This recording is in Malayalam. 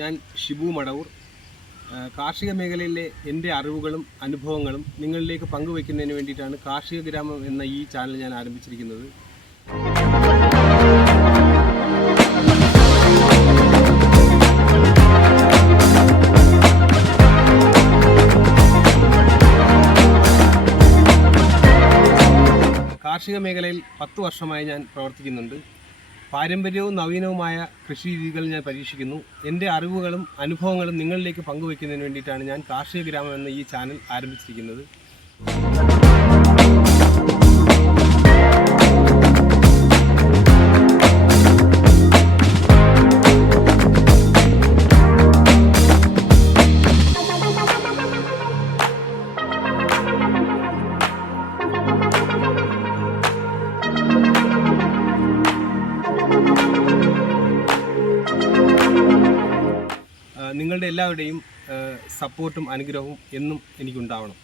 ഞാൻ ഷിബു മടവൂർ. കാർഷിക മേഖലയിലെ എൻ്റെ അറിവുകളും അനുഭവങ്ങളും നിങ്ങളിലേക്ക് പങ്കുവയ്ക്കുന്നതിന് വേണ്ടിയിട്ടാണ് കാർഷിക ഗ്രാമം എന്ന ഈ ചാനൽ ഞാൻ ആരംഭിച്ചിരിക്കുന്നത്. കാർഷിക മേഖലയിൽ 10 വർഷമായി ഞാൻ പ്രവർത്തിക്കുന്നുണ്ട്. പാരമ്പര്യവും നവീനവുമായ കൃഷി രീതികൾ ഞാൻ പരീക്ഷിക്കുന്നു. എൻ്റെ അറിവുകളും അനുഭവങ്ങളും നിങ്ങളിലേക്ക് പങ്കുവയ്ക്കുന്നതിന് വേണ്ടിയിട്ടാണ് ഞാൻ കാർഷിക ഗ്രാമം എന്ന ഈ ചാനൽ ആരംഭിച്ചിരിക്കുന്നത്. നിങ്ങളുടെ എല്ലാവരുടെയും സപ്പോർട്ടും അനുഗ്രഹവും എന്നും എനിക്കുണ്ടാവണം.